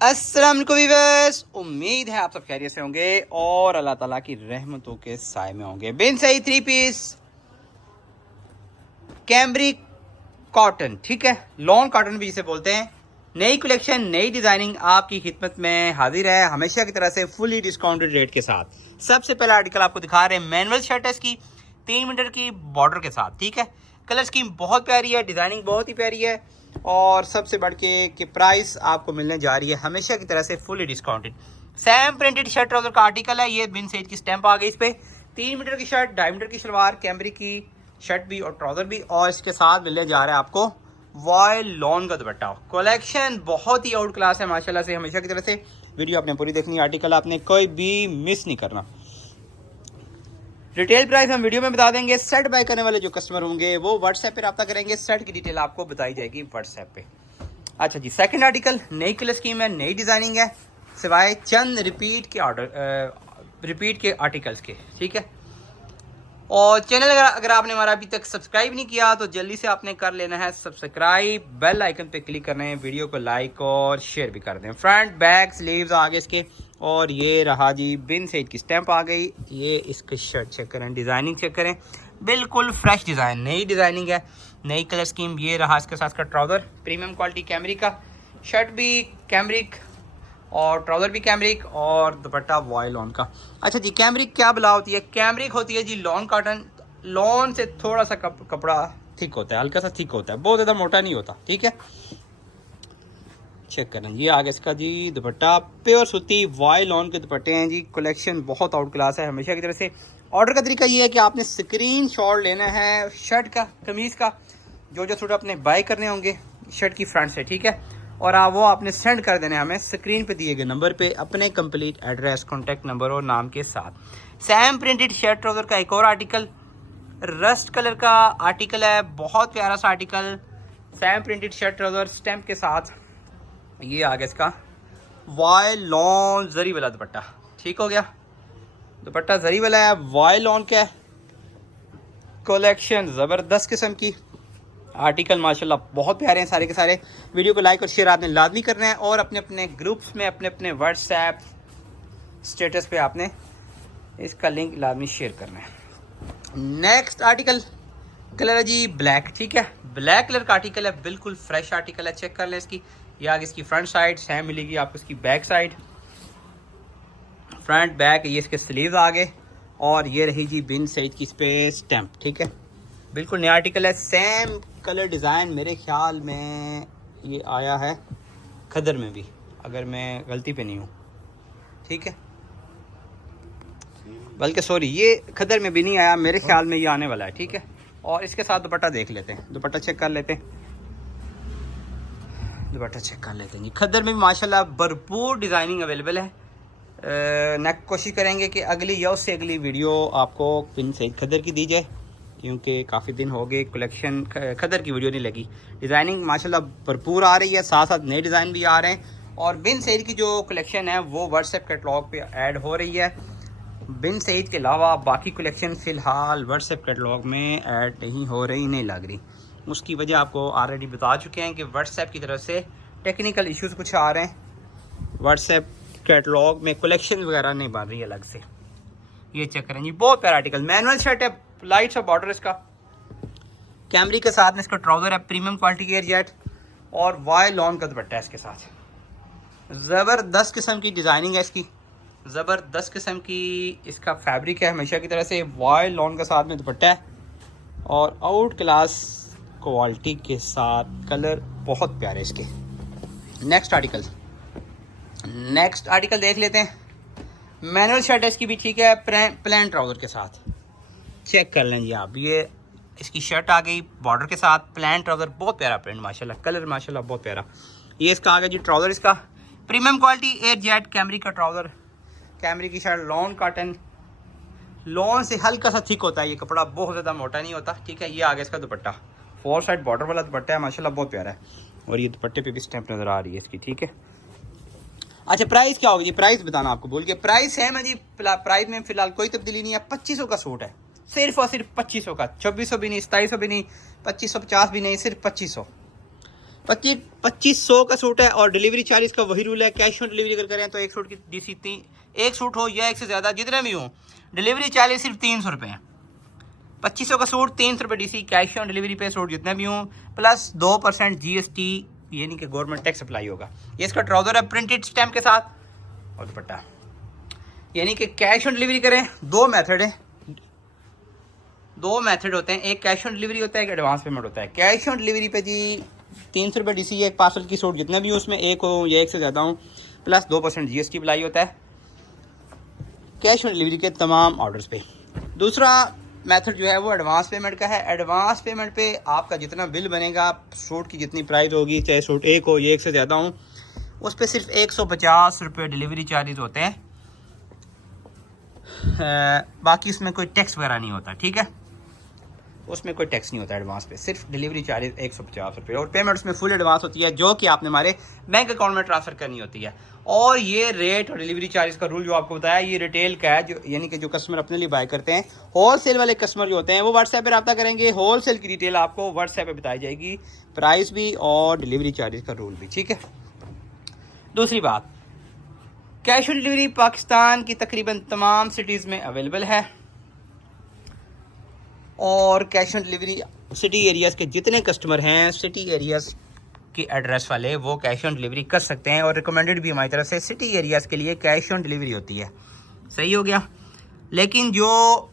अस्सलाम वालेकुम व्यूअर्स, उम्मीद है आप सब खैरियत से होंगे और अल्लाह ताला की रहमतों के साए में होंगे। बिन सही 3 पीस कैमरिक कॉटन, ठीक है, लॉन कॉटन भी जिसे बोलते हैं। नई कलेक्शन, नई डिजाइनिंग आपकी खिदमत में हाजिर है हमेशा की तरह से फुली डिस्काउंटेड रेट के साथ। सबसे पहला आर्टिकल आपको दिखा रहे हैं, मैनुअल शर्ट है इसकी 3 मीटर की बॉर्डर के साथ, ठीक है। कलर स्कीम बहुत प्यारी है, डिजाइनिंग बहुत ही प्यारी है और सबसे बढ़ के कि प्राइस आपको मिलने जा रही है हमेशा की तरह से fully discounted. Sam printed shirt trouser का आर्टिकल है ये, बिन सेज की स्टैंप आ गई इस पे। 3 मीटर की शर्ट, 2.5 मीटर की शलवार, कैमरिक की शर्ट भी और ट्राउजर भी, और इसके साथ मिलने जा रहा है आपको वॉयल लॉन का दुपट्टा। कलेक्शन बहुत ही आउट क्लास है माशाल्लाह से, हमेशा की तरह से। वीडियो आपने पूरी देखनी, आर्टिकल आपने कोई भी मिस नहीं करना। रिटेल प्राइस हम वीडियो में बता देंगे। सेट बाय करने वाले जो कस्टमर होंगे वो व्हाट्सएप पे रब्ता करेंगे, सेट की डिटेल आपको बताई जाएगी व्हाट्सएप पे। अच्छा जी, सेकंड आर्टिकल नई कलर स्कीम है, नई डिजाइनिंग है, सिवाय चंद रिपीट के आर्टिकल्स के, ठीक है। और चैनल अगर आपने हमारा अभी तक सब्सक्राइब नहीं किया तो जल्दी से आपने कर लेना है सब्सक्राइब, बेल आइकन पे क्लिक करना है, वीडियो को लाइक और शेयर भी कर दें। फ्रंट बैक स्लीव्स आगे इसके, और ये रहा जी बिन सेज की स्टैंप आ गई। ये इसकी शर्ट चेक करें, डिजाइनिंग चेक करें, बिल्कुल फ्रेश डिजाइन, नई डिजाइनिंग है, नई कलर स्कीम। ये रहा इसके साथ का ट्राउजर, प्रीमियम क्वालिटी कैमरिक का, शर्ट भी कैमरिक और ट्राउजर भी कैमरिक और दुपट्टा वॉयल लॉन का। अच्छा जी, कैमरिक क्या बला होती है? कैमरिक होती है जी लॉन कॉटन। लॉन से थोड़ा सा कपड़ा थिक होता है, हल्का सा थिक होता है, बहुत ज़्यादा मोटा नहीं होता, ठीक है। चेक करें, ये आगे इसका जी दुपट्टा, प्योर सूती वॉयल लॉन के दुपट्टे हैं जी। कलेक्शन बहुत आउट क्लास है हमेशा की तरह से। ऑर्डर का तरीका ये है कि आपने स्क्रीन शॉट लेना है शर्ट का, कमीज़ का, जो सूट अपने बाय करने होंगे शर्ट की फ्रंट से, ठीक है। और वो आपने सेंड कर देना है हमें स्क्रीन पे दिए गए नंबर पे, अपने कंप्लीट एड्रेस, कॉन्टैक्ट नंबर और नाम के साथ। सैम प्रिंटेड शर्ट ट्राउजर का एक और आर्टिकल, रस्ट कलर का आर्टिकल है, बहुत प्यारा सा article. Sam printed shirt trouser stamp के साथ, ये आ गया इसका वॉयल लॉन जरी वाला दुपट्टा, ठीक हो गया। दुपट्टा जरी वाला है, वॉयल लॉन का है। कलेक्शन ज़बरदस्त किस्म की, आर्टिकल माशाल्लाह बहुत प्यारे हैं सारे के सारे। वीडियो को लाइक और शेयर आपने लाजमी करना है और अपने अपने ग्रुप्स में, अपने अपने व्हाट्सएप स्टेटस पे आपने इसका लिंक लाजमी शेयर करना है। नेक्स्ट आर्टिकल कलर है जी ब्लैक, ठीक है, ब्लैक कलर का आर्टिकल है, बिल्कुल फ्रेश आर्टिकल है। चेक कर लें इसकी, ये आगे इसकी फ्रंट साइड सेम मिलेगी आपको, इसकी बैक साइड, फ्रंट बैक, ये इसके स्लीव्स आगे, और ये रही जी बिन सईद की इस पे स्टैंप, ठीक है। बिल्कुल नया आर्टिकल है, सेम कलर डिज़ाइन मेरे ख्याल में ये आया है खदर में भी, अगर मैं गलती पे नहीं हूँ, ठीक है। बल्कि सॉरी, ये खदर में भी नहीं आया, मेरे ख्याल में ये आने वाला है, ठीक है। और इसके साथ दुपट्टा देख लेते हैं, दुपट्टा चेक कर लेते हैं, दुपट्टा चेक कर लेते हैं जी। खदर में भी माशाल्लाह भरपूर डिज़ाइनिंग अवेलेबल है। कोशिश करेंगे कि अगली या उससे अगली वीडियो आपको बिन सईद खदर की दी जाए, क्योंकि काफ़ी दिन हो गए कलेक्शन खदर की वीडियो नहीं लगी। डिज़ाइनिंग माशाल्लाह भरपूर आ रही है, साथ साथ नए डिज़ाइन भी आ रहे हैं, और बिन सईद की जो कलेक्शन है वो व्हाट्सएप कैटलॉग पे ऐड हो रही है। बिन सईद के अलावा बाकी कलेक्शन फ़िलहाल व्हाट्सएप कैटलॉग में ऐड नहीं हो रही, नहीं लग रही। उसकी वजह आपको ऑलरेडी बता चुके हैं कि व्हाट्सएप की तरफ से टेक्निकल इश्यूज़ कुछ आ रहे हैं, व्हाट्सएप कैटलॉग में कलेक्शन वगैरह नहीं बन रही अलग से। ये चेक करें जी, बहुत प्यारा आर्टिकल, मैनुअल शर्ट है, लाइट सा बॉर्डर इसका, कैमरी के साथ में इसका ट्राउजर है, प्रीमियम क्वालिटी एयर जेट, और वॉयल लॉन का दुपट्टा है इसके साथ। ज़बरदस्त किस्म की डिज़ाइनिंग है इसकी, ज़बरदस्त किस्म की इसका फैब्रिक है हमेशा की तरह से। वॉयल लॉन का साथ में दुपट्टा है और आउट क्लास क्वालिटी के साथ, कलर बहुत प्यारे इसके। नेक्स्ट आर्टिकल देख लेते हैं, मैनुअल शर्ट है इसकी भी, ठीक है, प्लेन ट्राउजर के साथ। चेक कर लें जी आप, ये इसकी शर्ट आ गई बॉर्डर के साथ, प्लेन ट्राउजर, बहुत प्यारा प्रिंट माशाल्लाह, कलर माशाल्लाह बहुत प्यारा। ये इसका आ गया जी ट्राउजर, इसका प्रीमियम क्वालिटी एयर जेट कैमरी का ट्राउजर, कैमरी की शर्ट, लॉन कॉटन, लॉन से हल्का सा थिक होता है ये कपड़ा, बहुत ज़्यादा मोटा नहीं होता, ठीक है। ये आ गया इसका दुपट्टा, 4 साइड बॉर्डर वाला दुपट्टा है माशाल्लाह, बहुत प्यारा है, और ये दुपट्टे पे भी स्टैंप नज़र आ रही है इसकी, ठीक है। अच्छा, प्राइस क्या होगी जी? प्राइस बताना आपको भूल गया, प्राइस सेम है जी, प्राइस में फिलहाल कोई तब्दीली नहीं है। 2500 का सूट है, सिर्फ और सिर्फ 2500 का, 2600 भी नहीं, 2700 भी नहीं, 2550 भी नहीं, सिर्फ 2500। 2500 का सूट है और डिलीवरी चार्ज का वही रूल है। कैश ऑन डिलीवरी अगर करें तो एक सूट की DC एक सूट हो या एक से ज़्यादा जितने भी हो, डिलीवरी चार्ज सिर्फ 300 रुपये है। 2500 का सूट 300 रुपये DC कैश ऑन डिलीवरी पे सूट जितने भी हों, प्लस 2% GST यानी कि गवर्नमेंट टैक्स अप्लाई होगा। ये इसका ट्राउज़र है प्रिंटेड स्टैम्प के साथ और दुपट्टा। यानी कि कैश ऑन डिलीवरी करें, दो मेथड होते हैं, एक कैश ऑन डिलीवरी होता है, एक एडवांस पेमेंट होता है। कैश ऑन डिलीवरी पे जी 300 रुपये DC एक पार्सल की सूट जितने भी हो उसमें एक हो या एक से ज़्यादा हो, प्लस 2% GST अप्लाई होता है कैश ऑन डिलीवरी के तमाम ऑर्डर्स पे। दूसरा मेथड जो है वो एडवांस पेमेंट का है। एडवांस पेमेंट पे आपका जितना बिल बनेगा, सूट की जितनी प्राइस होगी, चाहे सूट एक हो या एक से ज़्यादा हो, उस पर सिर्फ 150 रुपये डिलीवरी चार्जेस होते हैं। बाकी उसमें कोई टैक्स वगैरह नहीं होता, ठीक है, उसमें कोई टैक्स नहीं होता एडवांस पे, सिर्फ डिलीवरी चार्जेस 150 रुपये और पेमेंट उसमें फुल एडवांस होती है जो कि आपने हमारे बैंक अकाउंट में ट्रांसफ़र करनी होती है। और ये रेट और डिलीवरी चार्जेस का रूल जो आपको बताया, ये रिटेल का है, जो यानी कि जो कस्टमर अपने लिए बाय करते हैं। होलसेल वाले कस्टमर जो होते हैं वो व्हाट्सएप पर रब्ता करेंगे, होलसेल की डिटेल आपको व्हाट्सएप पर बताई जाएगी, प्राइस भी और डिलीवरी चार्जेस का रूल भी, ठीक है। दूसरी बात, कैश ऑन डिलीवरी पाकिस्तान की तकरीबन तमाम सिटीज़ में अवेलेबल है और cash on delivery city areas के जितने कस्टमर हैं, सिटी एरियाज़ के एड्रेस वाले, वो कैश ऑन डिलीवरी कर सकते हैं और रिकमेंडेड भी हमारी तरफ से सिटी एरियाज़ के लिए कैश ऑन डिलीवरी होती है। सही हो गया। लेकिन जो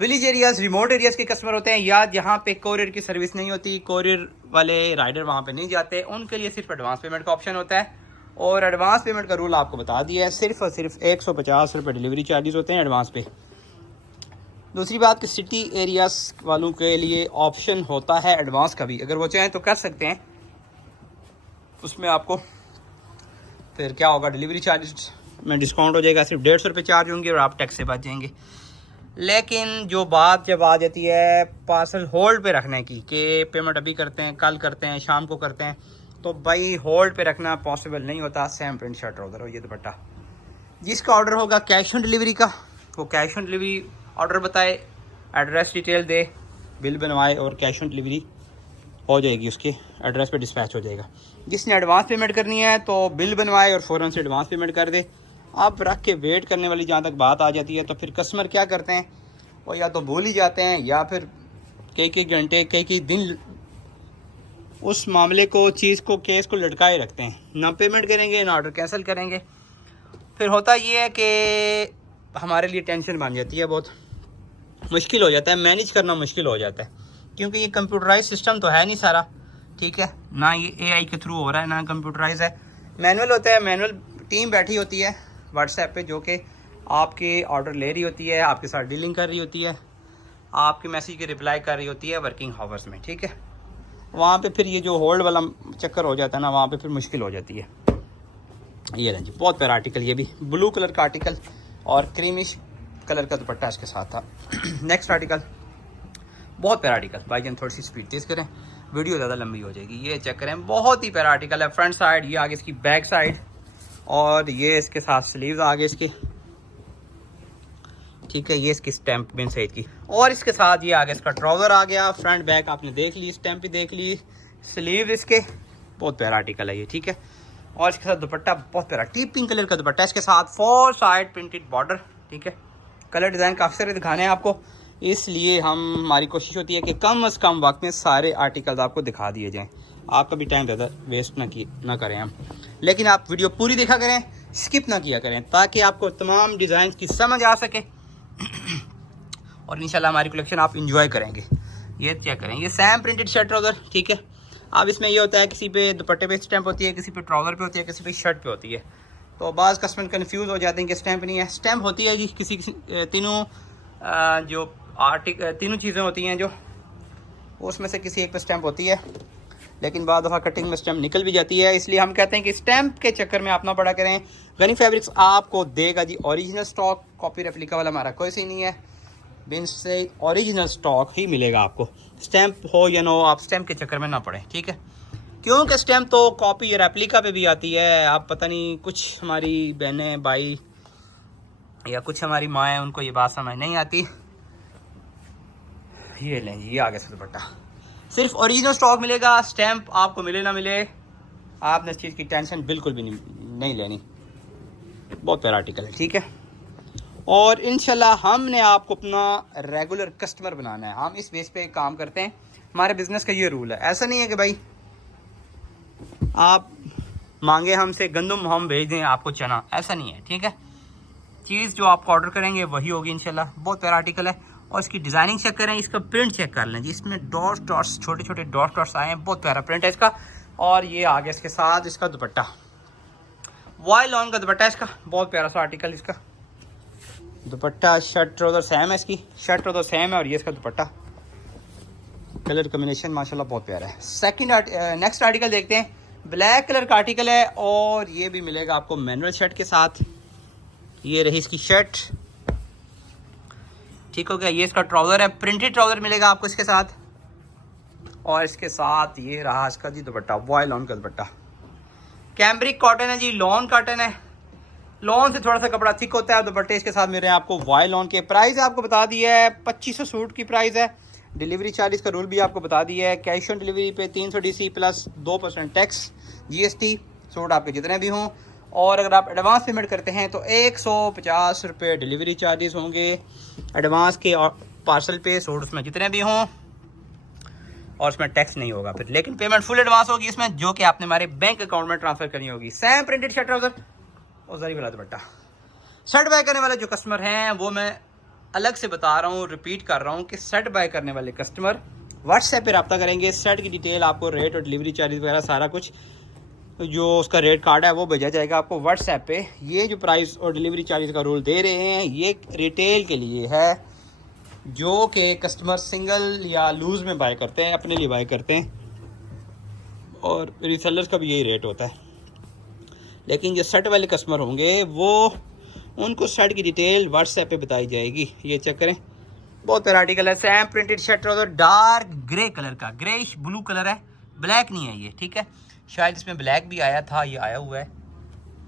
विलेज एरियाज़, रिमोट एरियाज़ के कस्टमर होते हैं या जहाँ पे कोरियर की सर्विस नहीं होती, कोरियर वाले राइडर वहाँ पे नहीं जाते, उनके लिए सिर्फ एडवांस पेमेंट का ऑप्शन होता है। और एडवांस पेमेंट का रूल आपको बता दिया है, सिर्फ और सिर्फ 150 रुपये डिलीवरी चार्जेस होते हैं एडवांस पे। दूसरी बात कि सिटी एरियाज़ वालों के लिए ऑप्शन होता है एडवांस का भी, अगर वो चाहें तो कर सकते हैं। उसमें आपको फिर क्या होगा, डिलीवरी चार्जेस में डिस्काउंट हो जाएगा, सिर्फ 150 रुपये चार्ज होंगे और आप टैक्स से बच जाएंगे। लेकिन जो बात जब आ जाती है पार्सल होल्ड पे रखने की, कि पेमेंट अभी करते हैं, कल करते हैं, शाम को करते हैं, तो भाई होल्ड पे रखना पॉसिबल नहीं होता। सेम प्रिंट शर्ट ट्राउज़र और ये दुपट्टा, जिसका ऑर्डर होगा कैश ऑन डिलीवरी का, वो कैश ऑन डिलीवरी ऑर्डर बताए, एड्रेस डिटेल दे, बिल बनवाए और कैश ऑन डिलीवरी हो जाएगी, उसके एड्रेस पे डिस्पैच हो जाएगा। जिसने एडवांस पेमेंट करनी है तो बिल बनवाए और फ़ौरन से एडवांस पेमेंट कर दे। आप रख के वेट करने वाली जहाँ तक बात आ जाती है तो फिर कस्टमर क्या करते हैं, वो या तो भूल ही जाते हैं या फिर कई घंटे, कई दिन उस मामले को, चीज़ को, केस को लटकाए रखते हैं, ना पेमेंट करेंगे ना ऑर्डर कैंसिल करेंगे। फिर होता ये है कि हमारे लिए टेंशन बन जाती है, बहुत मुश्किल हो जाता है, मैनेज करना मुश्किल हो जाता है, क्योंकि ये कंप्यूटराइज सिस्टम तो है नहीं सारा, ठीक है, ना ये AI के थ्रू हो रहा है, ना कंप्यूटराइज है, मैनुअल होता है। मैनुअल टीम बैठी होती है व्हाट्सएप पे जो कि आपके ऑर्डर ले रही होती है, आपके साथ डीलिंग कर रही होती है, आपके मैसेज की रिप्लाई कर रही होती है वर्किंग आवर्स में, ठीक है। वहाँ पे फिर ये जो होल्ड वाला चक्कर हो जाता है ना, वहाँ पे फिर मुश्किल हो जाती है। ये रहा जी, बहुत प्यारा आर्टिकल, ये भी ब्लू कलर का आर्टिकल और क्रीमिश कलर का दुपट्टा इसके साथ था। नेक्स्ट आर्टिकल, बहुत प्यारा आर्टिकल, भाईजान थोड़ी सी स्पीड तेज़ करें, वीडियो ज़्यादा लंबी हो जाएगी। ये चेक करें, बहुत ही प्यारा आर्टिकल है। फ्रंट साइड, ये आगे इसकी बैक साइड और ये इसके साथ स्लीव्स आगे इसके, ठीक है, ये इसकी स्टैम्प बिन सईद की, और इसके साथ ये आगे इसका ट्राउज़र आ गया। फ्रंट बैक आपने देख ली, स्टैम्प भी देख ली, स्लीव इसके, बहुत प्यारा आर्टिकल है ये, ठीक है। और इसके साथ दुपट्टा बहुत प्यारा टी पिंक कलर का दुपट्टा, इसके साथ 4 साइड प्रिंटेड बॉर्डर, ठीक है। कलर डिज़ाइन काफ़ी सारे दिखाने हैं आपको, इसलिए हमारी कोशिश होती है कि कम से कम वक्त में सारे आर्टिकल्स आपको दिखा दिए जाएँ, आपका भी टाइम ज़्यादा वेस्ट ना करें हम। लेकिन आप वीडियो पूरी देखा करें, स्किप ना किया करें, ताकि आपको तमाम डिज़ाइन की समझ आ सके और इंशाल्लाह हमारी कलेक्शन आप इंजॉय करेंगे। ये चेक करें, ये सेम प्रिंटेड शर्ट ट्राउज़र, ठीक है। अब इसमें ये होता है किसी पे दुपट्टे पे स्टैम्प होती है, किसी पे ट्राउज़र पे होती है, किसी पे शर्ट पे होती है, तो बाज़ कस्टमर कन्फ्यूज़ हो जाते हैं कि स्टैम्प नहीं है। स्टैम्प होती है जी किसी तीनों जो तीनों चीज़ें होती हैं जो, उसमें से किसी एक पे स्टैम्प होती है, लेकिन बाद दफ़ा कटिंग में स्टैम्प निकल भी जाती है। इसलिए हम कहते हैं कि स्टैम्प के चक्कर में आप ना पड़ा करें। गनी फैब्रिक्स आपको देगा जी ओरिजिनल स्टॉक, कॉपी रेप्लिका वाला हमारा कोई सी नहीं है, बिन से ओरिजिनल स्टॉक ही मिलेगा आपको, स्टैम्प हो या ना हो, आप स्टैम्प के चक्कर में ना पड़े, ठीक है। क्योंकि स्टैम्प तो कॉपी या रेप्लिका पे भी आती है। आप पता नहीं, कुछ हमारी बहनें, भाई या कुछ हमारी माँ उनको ये बात समझ नहीं आती। ये लें जी, ये आगे से दुपट्टा, सिर्फ ओरिजिनल स्टॉक मिलेगा, स्टैंप आपको मिले ना मिले आपने इस चीज़ की टेंशन बिल्कुल भी नहीं लेनी। बहुत प्यारा आर्टिकल है, ठीक है। और इंशाल्लाह हमने आपको अपना रेगुलर कस्टमर बनाना है, हम इस बेस पे काम करते हैं, हमारे बिज़नेस का ये रूल है। ऐसा नहीं है कि भाई आप मांगे हमसे गंदम हम भेज दें आपको चना, ऐसा नहीं है, ठीक है। चीज़ जो आपको ऑर्डर करेंगे वही होगी इंशाल्लाह। बहुत प्यारा आर्टिकल है और इसकी डिज़ाइनिंग चेक करें, इसका प्रिंट चेक कर लें जी, इसमें डॉट्स डॉट्स छोटे छोटे डॉट्स डॉट्स आए हैं, बहुत प्यारा प्रिंट है इसका। और ये आगे इसके साथ इसका दुपट्टा, वॉयल लॉन का दुपट्टा है इसका, बहुत प्यारा सा आर्टिकल। इसका दुपट्टा शर्ट ट्राउज़र सेम है, इसकी शर्ट ट्राउज़र सेम है और ये इसका दुपट्टा, कलर कॉम्बिनेशन माशाल्लाह बहुत प्यारा है। नेक्स्ट आर्टिकल देखते हैं, ब्लैक कलर का आर्टिकल है और ये भी मिलेगा आपको मैनुअल शर्ट के साथ। ये रही इसकी शर्ट, ठीक हो गया। ये इसका ट्राउज़र है, प्रिंटेड ट्राउज़र मिलेगा आपको इसके साथ। और इसके साथ ये रहा इसका जी दुपट्टा, वॉयल लॉन का दुपट्टा, कैम्ब्रिक कॉटन है जी, लॉन कॉटन है, लॉन से थोड़ा सा कपड़ा थिक होता है। दुपट्टे इसके साथ मिल रहे हैं आपको वॉयल लॉन के। प्राइस आपको बता दिया है 2500 सूट की प्राइस है। डिलीवरी चार्ज का रूल भी आपको बता दिया है, कैश ऑन डिलीवरी पे 300 DC plus 2% tax GST, suit आपके जितने भी हों। और अगर आप एडवांस पेमेंट करते हैं तो 150 रुपये डिलीवरी चार्जेस होंगे एडवांस के, और पार्सल पे सूट उसमें जितने भी हों, और उसमें टैक्स नहीं होगा फिर। लेकिन पेमेंट फुल एडवांस होगी इसमें, जो कि आपने हमारे बैंक अकाउंट में ट्रांसफर करनी होगी। सेम प्रिंटेड शर्ट ट्राउज़र और जरी वाला दुपट्टा। शर्ट बाय करने वाले जो कस्टमर हैं वो मैं अलग से बता रहा हूँ, रिपीट कर रहा हूँ कि शर्ट बाय करने वाले कस्टमर व्हाट्सएप पे रब्ता करेंगे। शर्ट की डिटेल आपको, रेट और डिलीवरी चार्जेस वगैरह सारा कुछ, जो उसका रेट कार्ड है वो भेजा जाएगा आपको व्हाट्सएप पे। ये जो प्राइस और डिलीवरी चार्जेस का रूल दे रहे हैं ये रिटेल के लिए है, जो कि कस्टमर सिंगल या लूज़ में बाय करते हैं, अपने लिए बाय करते हैं, और रीसेलर्स का भी यही रेट होता है। लेकिन जो शर्ट वाले कस्टमर होंगे वो, उनको शर्ट की डिटेल व्हाट्सएप पे बताई जाएगी। ये चेक करें, बहुत प्यारा आर्टिकल है। Sam printed shirt trouser, dark grey colour का, ग्रेइश ब्लू कलर है, ब्लैक नहीं है ये, ठीक है। शायद इसमें ब्लैक भी आया था, ये आया हुआ है,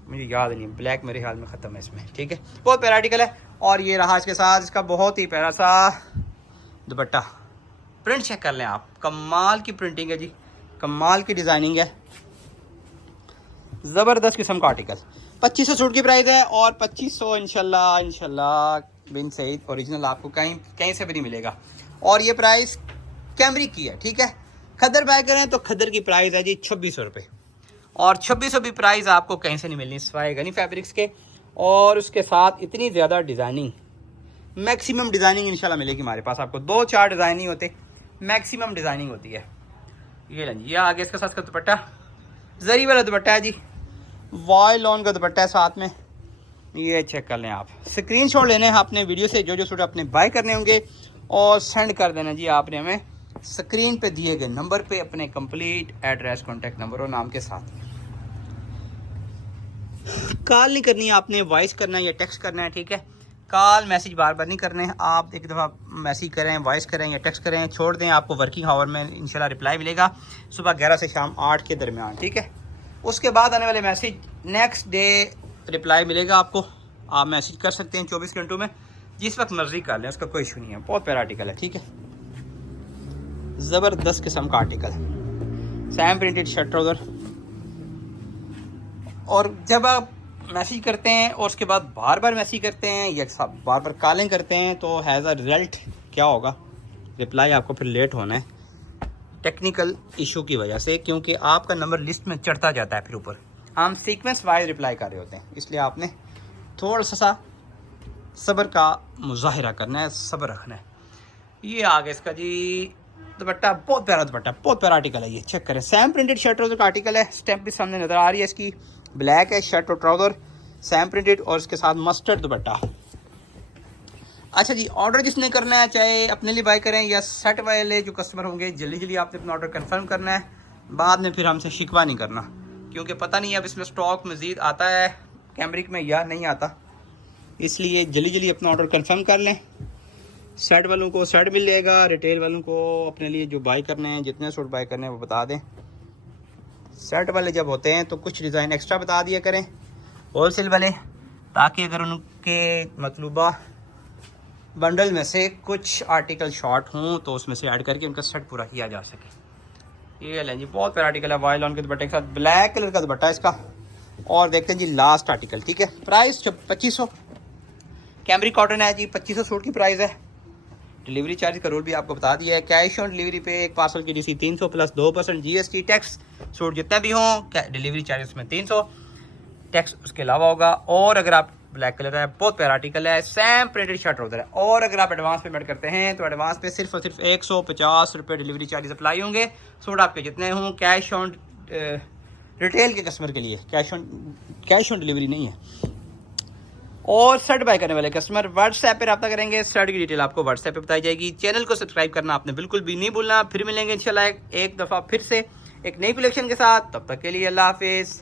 मुझे याद नहीं, ब्लैक मेरे ख्याल में ख़त्म है इसमें, ठीक है। बहुत प्यारा आर्टिकल है। और ये रहा इसके साथ इसका बहुत ही प्यारा सा दुपट्टा, प्रिंट चेक कर लें आप, कमाल की प्रिंटिंग है जी, कमाल की डिज़ाइनिंग है, ज़बरदस्त किस्म का आर्टिकल। 2500 सूट की प्राइस है और 2500 इंशाल्लाह बिन सईद ओरिजिनल आपको कहीं से भी नहीं मिलेगा। और ये प्राइस कैमरिक की है, ठीक है। खद्दर बाय करें तो खद्दर की प्राइस है जी 2600 रुपये, और 2600 भी प्राइस आपको कहीं से नहीं मिलनी सिवाय गनी फैब्रिक्स के। और उसके साथ इतनी ज़्यादा डिज़ाइनिंग, मैक्सिमम डिज़ाइनिंग इंशाल्लाह मिलेगी हमारे पास आपको। 2-4 डिज़ाइन नहीं होते, मैक्सिमम डिज़ाइनिंग होती है। ये लें, ये आगे इसके साथ का दुपट्टा, जरी वाला दुपट्टा है जी, वॉयल लॉन का दुपट्टा है साथ में। ये चेक कर लें आप, स्क्रीनशॉट लेने हैं आपने वीडियो से, जो जो सूट आपने बाय करने होंगे, और सेंड कर देना जी आपने हमें स्क्रीन पे दिए गए नंबर पे अपने कंप्लीट एड्रेस, कॉन्टैक्ट नंबर और नाम के साथ। कॉल नहीं करनी है आपने, वॉइस करना है या टेक्स्ट करना है, ठीक है। कॉल मैसेज बार बार नहीं करने हैं, आप एक दफ़ा मैसेज करें, वॉइस करें या टेक्स्ट करें, छोड़ दें, आपको वर्किंग आवर में इंशाल्लाह रिप्लाई मिलेगा सुबह 11 से शाम 8 के दरमियान, ठीक है। उसके बाद आने वाले मैसेज नेक्स्ट डे रिप्लाई मिलेगा आपको, आप मैसेज कर सकते हैं 24 घंटों में, जिस वक्त मर्जी कर लें, उसका कोई इशू नहीं है। बहुत प्यारा आर्टिकल है, ठीक है, ज़बरदस्त किस्म का article, Sam printed shirt trouser. और जब आप मैसेज करते हैं और उसके बाद बार बार मैसेज करते हैं या बार बार कॉलिंग करते हैं तो हैज़ अ रिजल्ट क्या होगा, रिप्लाई आपको फिर लेट होना है टेक्निकल इशू की वजह से, क्योंकि आपका नंबर लिस्ट में चढ़ता जाता है, फिर ऊपर हम सीक्वेंस वाइज रिप्लाई कर रहे होते हैं, इसलिए आपने थोड़ा सा सब्र का मुजाहिरा करना है, सब्र रखना है। ये आ गया इसका जी दुपट्टा, बहुत प्यारा दुपट्टा, बहुत प्यारा आर्टिकल है, ये चेक करें। सैम प्रिंटेड शर्ट ट्राउज़र का आर्टिकल है, स्टैम्प भी सामने नज़र आ रही है इसकी, ब्लैक है शर्ट और ट्राउज़र, सैम प्रिंटेड, और इसके साथ मस्टर्ड दुपट्टा। अच्छा जी, ऑर्डर जिसने करना है, चाहे अपने लिए बाय करें या सेट वाले जो कस्टमर होंगे, जल्दी जल्दी आपने अपना ऑर्डर कंफर्म करना है, बाद में फिर हमसे शिकवा नहीं करना, क्योंकि पता नहीं अब इसमें स्टॉक मज़ीद आता है कैमरिक में या नहीं आता, इसलिए जल्दी जल्दी अपना ऑर्डर कंफर्म कर लें। सेट वालों को सेट मिल जाएगा, रिटेल वालों को अपने लिए जो बाय करने हैं, जितने सूट बाय करने हैं वो बता दें। सेट वाले जब होते हैं तो कुछ डिज़ाइन एक्स्ट्रा बता दिया करें होलसेल वाले, ताकि अगर उनके मतलूबा बंडल में से कुछ आर्टिकल शॉर्ट हों तो उसमें से ऐड करके उनका सेट पूरा किया जा सके। ये लें जी, बहुत प्यारा आर्टिकल है, वाइल ऑन के दुपट्टे के साथ, ब्लैक कलर का दुपट्टा इसका। और देखते हैं जी लास्ट आर्टिकल, ठीक है। प्राइस 2500, कैमरिक कॉटन है जी, 2500 सूट की प्राइस है। डिलीवरी चार्ज का रूल भी आपको बता दिया है। कैश ऑन डिलीवरी पे एक पार्सल की DC 300 plus 2% GST tax, suit जितने भी हों डिलीवरी चार्ज उसमें 300, टैक्स उसके अलावा होगा। और अगर आप ब्लैक कलर है, बहुत प्यारा आर्टिकल है, सैम प्रिंटेड शर्ट होता है। और अगर आप एडवांस पेमेंट करते हैं तो एडवांस पे सिर्फ और सिर्फ 150 रुपये डिलीवरी चार्जेस अप्लाई होंगे। सूट आपके जितने हों, कैश ऑन रिटेल के कस्टमर के लिए कैश ऑन डिलीवरी नहीं है। और शर्ट बाय करने वाले कस्टमर व्हाट्सएप पे रब्ता करेंगे, शर्ट की डिटेल आपको व्हाट्सएप पे बताई जाएगी। चैनल को सब्सक्राइब करना आपने बिल्कुल भी नहीं भूलना। फिर मिलेंगे इंशाल्लाह एक दफ़ा फिर से एक नई कलेक्शन के साथ, तब तक के लिए अल्लाह हाफिज़।